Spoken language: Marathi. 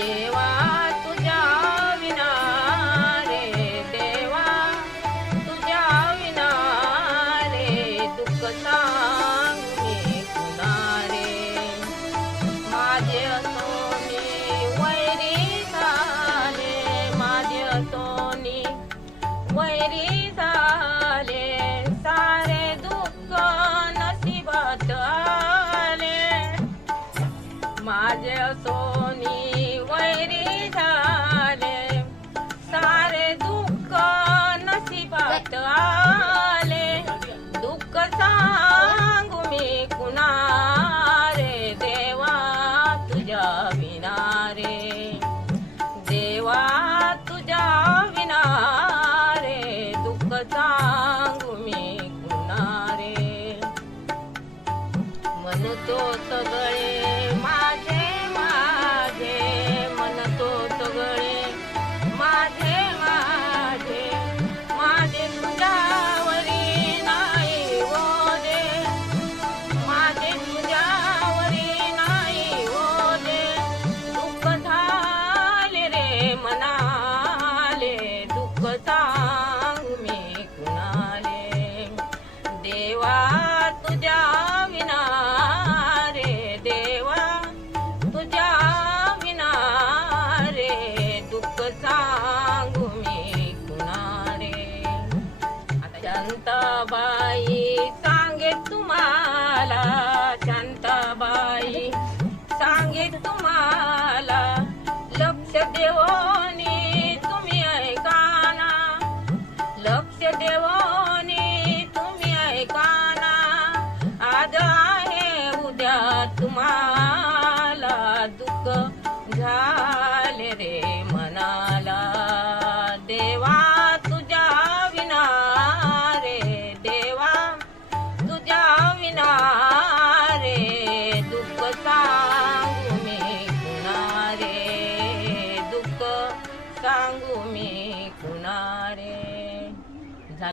देवा तुझ्या विना रे देवा तुझ्या विना रे दुःख सांगू मी कुणा रे माझे सोनी वैरी झाले माझे सोनी वैरी झाले सारे दुःख नशिबात आले माझे सोनी वैरी झाले सारे दुःख नशिबात आले दुःख सांगू मी कुणा रे देवा तुझ्या विना रे देवा तुझ्या विना रे दुःख सांगू मी कुणा रे म्हणतो सगळे माझे माझे म्हणतो सगळे माझे माझे माझे तुझ्यावरी नाही हो दे माझे तुझ्यावरी नाही हो दे दुःख झाले रे मनाले दुःख सांगू मी कुणाले देवा तुझ्या विना रे देवा तुझ्या विना रे दुःख सांगू मी कुणा रे शांताबाई सांगे तुम्हाला शांताबाई सांगे तुम्हाला लक्ष देवोनी तुम्ही ऐकाना लक्ष देवोनी तुम्ही ऐकाना आज आहे उद्या तुम्हाला दुःख झाले रे मनाला देवा तुझ्या विना रे देवा तुझ्या विना रे दुःख सांगू मी कुणा रे दुःख सांगू मी कुणा रे